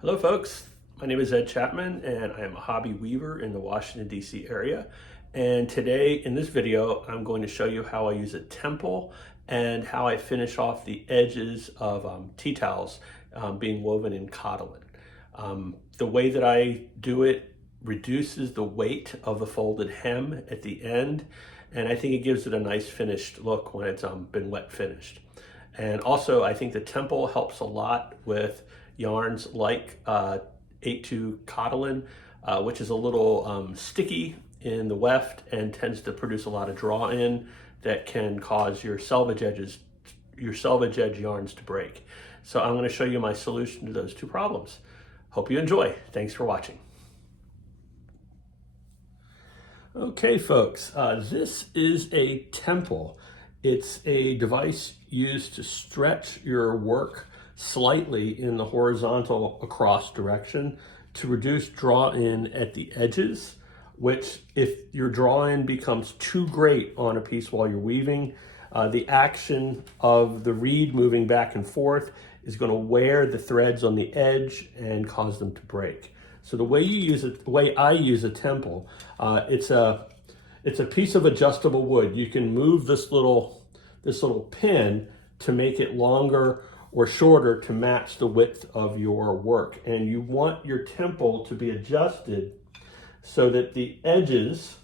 Hello folks, my name is Ed Chapman and I am a hobby weaver in the Washington DC area. And today in this video, I'm going to show you how I use a temple and how I finish off the edges of tea towels being woven in cotton. The way that I do it reduces the weight of the folded hem at the end, and I think it gives it a nice finished look when it's been wet finished. And also I think the temple helps a lot with yarns like 8-2 cotton, which is a little sticky in the weft and tends to produce a lot of draw in that can cause your selvage edge yarns to break. So I'm going to show you my solution to those two problems. Hope you enjoy. Thanks for watching. Okay folks, this is a temple. It's a device used to stretch your work slightly in the horizontal across direction to reduce draw-in at the edges, which if your draw-in becomes too great on a piece while you're weaving, the action of the reed moving back and forth is going to wear the threads on the edge and cause them to break. So the way you use it, the way I use a temple, it's a piece of adjustable wood. You can move this little pin to make it longer or shorter to match the width of your work. And you want your temple to be adjusted so that the edges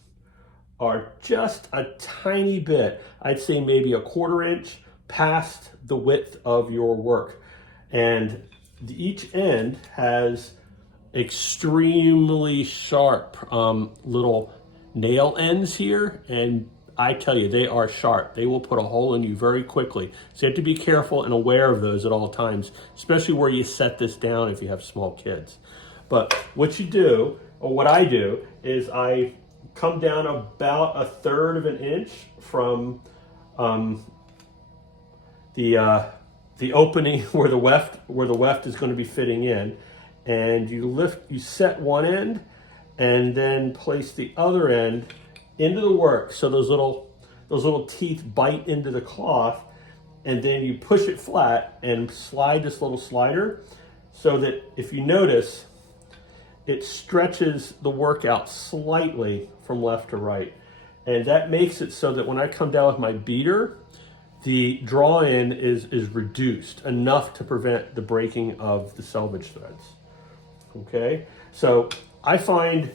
are just a tiny bit, I'd say maybe a 1/4 inch past the width of your work. And each end has extremely sharp little nail ends here, and I tell you, they are sharp. They will put a hole in you very quickly. So you have to be careful and aware of those at all times, especially where you set this down if you have small kids. But what you do, or what I do, is I come down about 1/3 of an inch from the opening where the weft is going to be fitting in, and you set one end, and then place the other end into the work so those little teeth bite into the cloth, and then you push it flat and slide this little slider so that, if you notice, it stretches the work out slightly from left to right. And that makes it so that when I come down with my beater, the draw-in is reduced enough to prevent the breaking of the selvage threads. Okay, so I find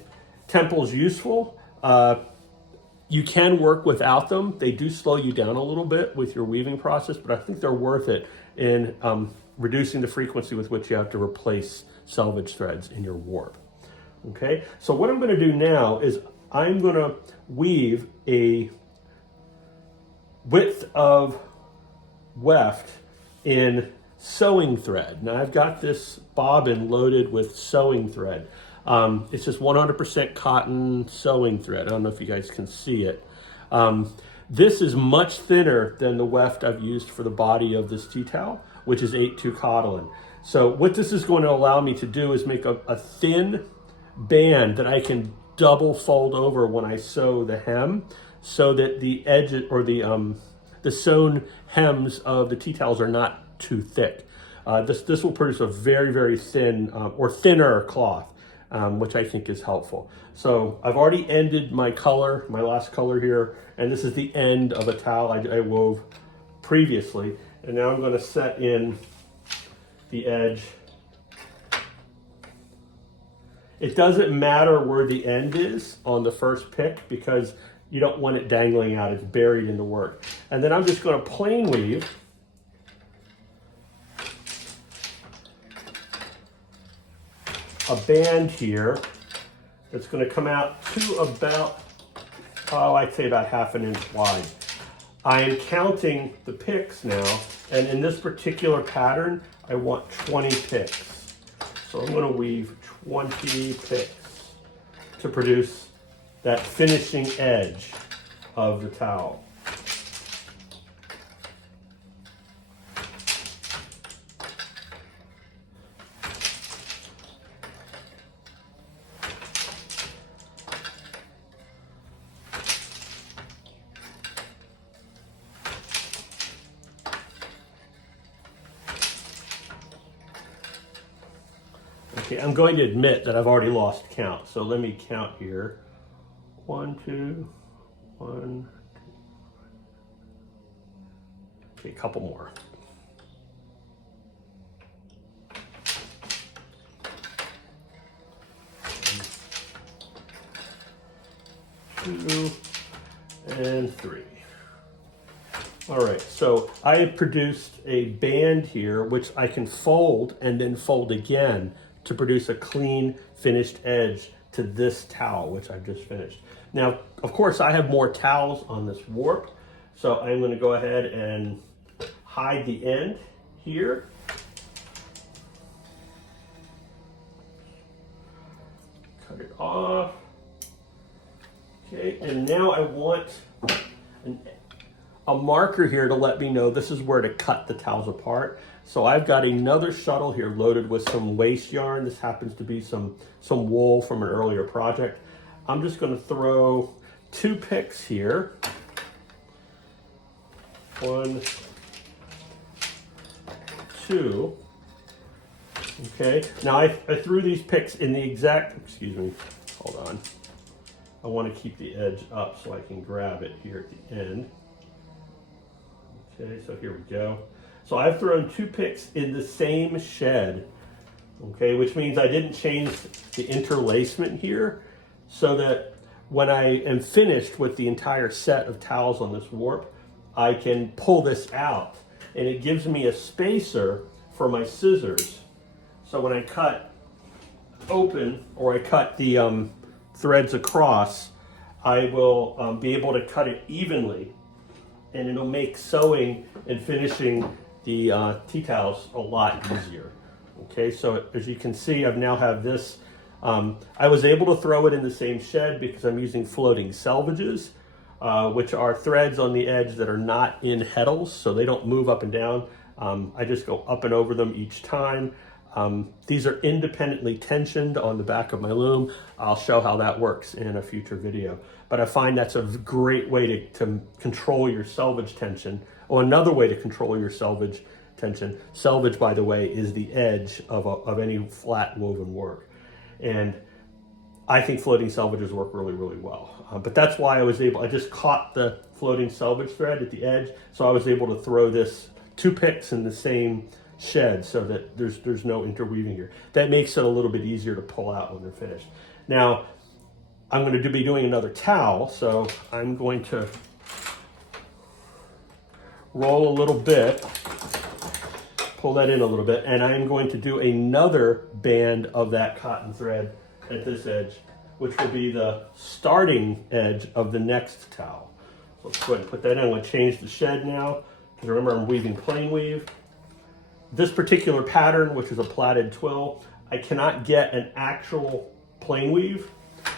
temples useful. You can work without them. They do slow you down a little bit with your weaving process, but I think they're worth it in reducing the frequency with which you have to replace selvage threads in your warp. Okay, so what I'm going to do now is I'm going to weave a width of weft in sewing thread. Now I've got this bobbin loaded with sewing thread. It's just 100% cotton sewing thread. I don't know if you guys can see it. This is much thinner than the weft I've used for the body of this tea towel, which is 8-2 cotton. So what this is going to allow me to do is make a thin band that I can double fold over when I sew the hem, so that the edge or the sewn hems of the tea towels are not too thick. This will produce a very, very thin or thinner cloth. Which I think is helpful. So I've already ended my last color here, and this is the end of a towel I wove previously. And now I'm going to set in the edge. It doesn't matter where the end is on the first pick because you don't want it dangling out. It's buried in the work. And then I'm just going to plain weave a band here that's going to come out to about, I'd say about 1/2 inch wide. I am counting the picks now, and in this particular pattern, I want 20 picks. So I'm going to weave 20 picks to produce that finishing edge of the towel. Okay, I'm going to admit that I've already lost count, so let me count here. 1, 2, 1. Okay, a couple more. 2 and 3. All right, so I have produced a band here, which I can fold and then fold again to produce a clean finished edge to this towel, which I've just finished. Now, of course, I have more towels on this warp, so I'm going to go ahead and hide the end here. Cut it off. Okay, and now I want a marker here to let me know this is where to cut the towels apart. So I've got another shuttle here loaded with some waste yarn. This happens to be some wool from an earlier project. I'm just going to throw 2 picks here. 1, 2. Okay, now I threw these picks in the exact, excuse me, hold on. I want to keep the edge up so I can grab it here at the end. Okay, so here we go. So I've thrown 2 picks in the same shed, okay, which means I didn't change the interlacement here, so that when I am finished with the entire set of towels on this warp, I can pull this out, and it gives me a spacer for my scissors. So when I cut open, or I cut the threads across, I will be able to cut it evenly, and it'll make sewing and finishing the tea towels a lot easier. Okay, so as you can see, I've now have this. I was able to throw it in the same shed because I'm using floating selvedges, which are threads on the edge that are not in heddles, so they don't move up and down. I just go up and over them each time. These are independently tensioned on the back of my loom. I'll show how that works in a future video. But I find that's a great way to control your selvage tension. Or another way to control your selvage tension. Selvage, by the way, is the edge of any flat woven work. And I think floating selvages work really, really well. But that's why I just caught the floating selvage thread at the edge, so I was able to throw this 2 picks in the same shed so that there's no interweaving here. That makes it a little bit easier to pull out when they're finished. Now, I'm going to be doing another towel, so I'm going to roll a little bit, pull that in a little bit, and I'm going to do another band of that cotton thread at this edge, which will be the starting edge of the next towel. So let's go ahead and put that in. I'm going to change the shed now, because remember I'm weaving plain weave. This particular pattern, which is a plaited twill, I cannot get an actual plain weave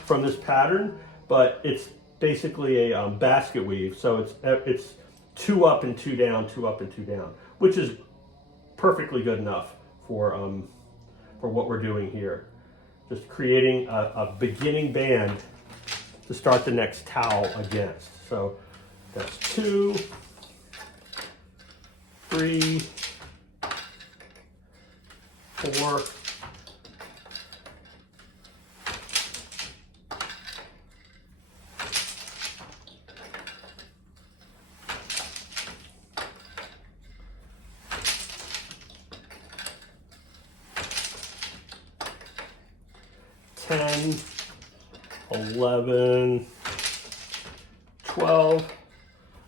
from this pattern, but it's basically a basket weave. So it's 2 up and 2 down, 2 up and 2 down, which is perfectly good enough for what we're doing here. Just creating a beginning band to start the next towel against. So that's 2, 3, 4, 10, 11, 12.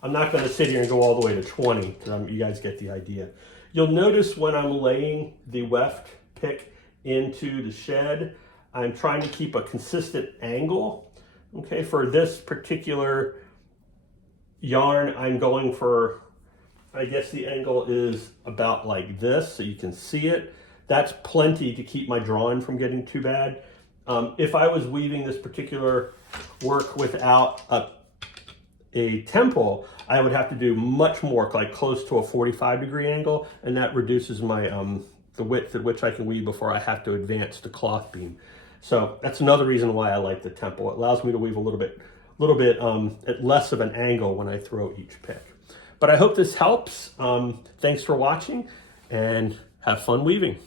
I'm not going to sit here and go all the way to 20, because you guys get the idea. You'll notice when I'm laying the weft pick into the shed, I'm trying to keep a consistent angle. Okay, for this particular yarn, I'm going for, I guess the angle is about like this, so you can see it. That's plenty to keep my drawing from getting too bad. If I was weaving this particular work without a temple, I would have to do much more, like close to a 45-degree angle, and that reduces my the width at which I can weave before I have to advance the cloth beam. So that's another reason why I like the temple. It allows me to weave a little bit at less of an angle when I throw each pick. But I hope this helps. Thanks for watching, and have fun weaving.